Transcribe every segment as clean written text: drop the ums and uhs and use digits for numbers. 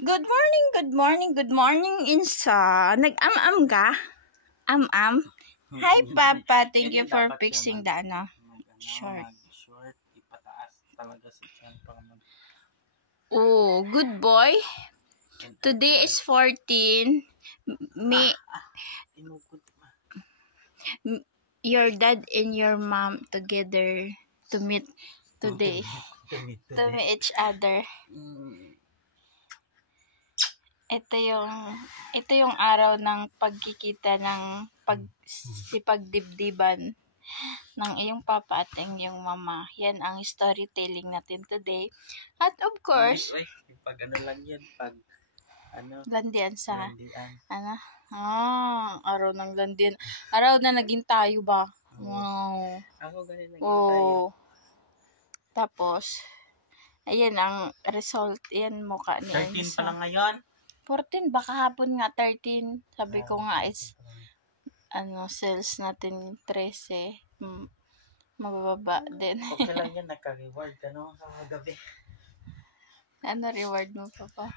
Good morning, Insa. Nag-am-am ka? Am-am? Hi, Papa. Thank you for fixing the short. Short, ipataas talaga si Chan para mag... Oh, good boy. Today is 14. May your dad and your mom together to meet today. To meet each other. Ito yung araw ng pagkikita ng sipagdibdiban ng iyong papa at iyong mama. Yan ang storytelling natin today. At of course, pag ano lang yan, pag ano, landian sa landian. Araw ng landian. Araw na naging tayo ba? Wow. Ako ganun naging tayo. Tapos, ayan ang result. Yan mukha ni 13 pa lang ngayon. 14, baka hapon nga 13. Sabi ko nga is sales natin 13. Mababa din. Okay lang yan, nagka-reward ka no sa gabi. Ano reward mo, Papa?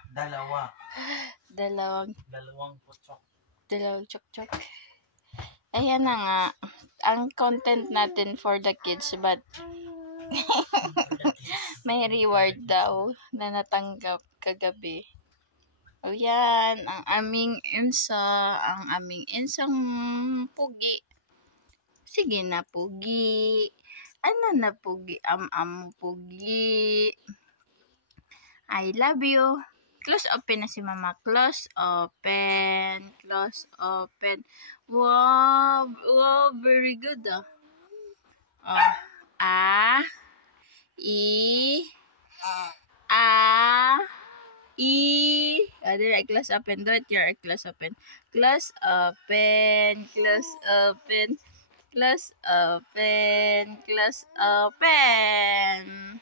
Dalawang putsok. Dalawang chok-chok. Ayan na nga. Ang content natin for the kids, but may reward daw na natanggap kagabi. O yan, ang aming insang pugi. Sige na, pugi. Ano na, pugi? Am-am, pugi. I love you. Close open na si Mama. Close open. Close open. Wow, very good A, I, A, I. Direct close open. Do it your close open. Close open. Close open. Close open. Close open.